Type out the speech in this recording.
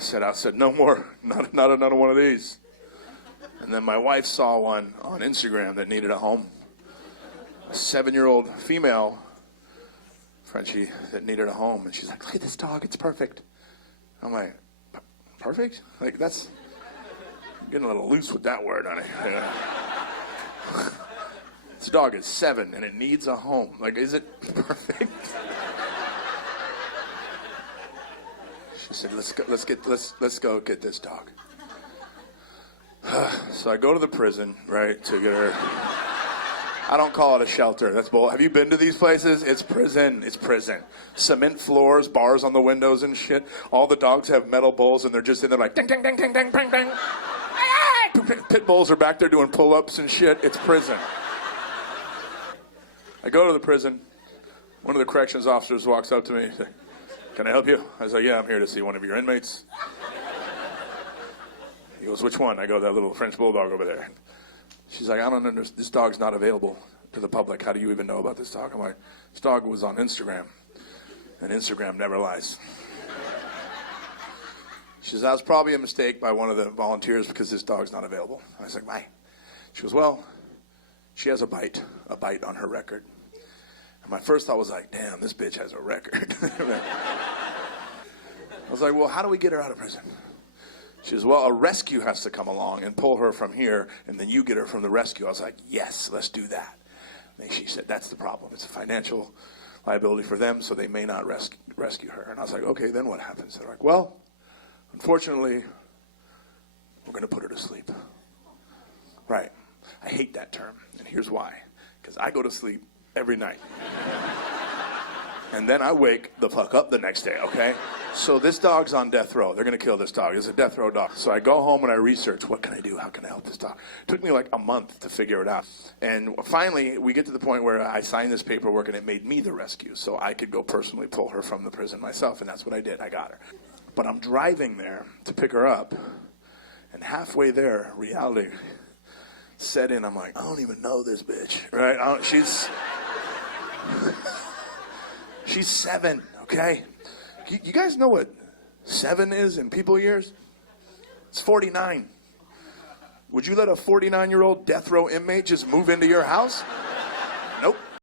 I said, no more, not another one of these. And then my wife saw one on Instagram that needed a home. A 7-year-old female Frenchie that needed a home. And she's like, look at this dog, it's perfect. I'm like, perfect? Like, that's getting a little loose with that word, honey. Yeah. This dog is 7 and it needs a home. Like, is it perfect? She said, let's go get this dog. So I go to the prison, right, to get her. I don't call it a shelter. That's bull. Have you been to these places? It's prison. It's prison. Cement floors, bars on the windows and shit. All the dogs have metal bowls and they're just in there like ding, ding, ding, ding, ding, ding, ding. Pit bulls are back there doing pull-ups and shit. It's prison. I go to the prison. One of the corrections officers walks up to me and says, can I help you? I was like, yeah, I'm here to see one of your inmates. He goes, which one? I go, that little French bulldog over there. She's like, I don't understand. This dog's not available to the public. How do you even know about this dog? I'm like, this dog was on Instagram. And Instagram never lies. She says, that was probably a mistake by one of the volunteers because this dog's not available. I was like, why? She goes, well, she has a bite on her record. And my first thought was like, damn, this bitch has a record. I was like, well, how do we get her out of prison? She says, well, a rescue has to come along and pull her from here, and then you get her from the rescue. I was like, yes, let's do that. And she said, that's the problem. It's a financial liability for them, so they may not rescue her. And I was like, okay, then what happens? They're like, well, unfortunately, we're going to put her to sleep. Right. I hate that term, and here's why. Because I go to sleep every night. And then I wake the fuck up the next day, okay? So this dog's on death row. They're going to kill this dog. It's a death row dog. So I go home and I research, what can I do? How can I help this dog? It took me like a month to figure it out. And finally, we get to the point where I signed this paperwork and it made me the rescue. So I could go personally pull her from the prison myself. And that's what I did. I got her. But I'm driving there to pick her up. And halfway there, reality set in. I'm like, I don't even know this bitch, right? She's 7, okay? You guys know what 7 is in people years? It's 49. Would you let a 49-year-old death row inmate just move into your house?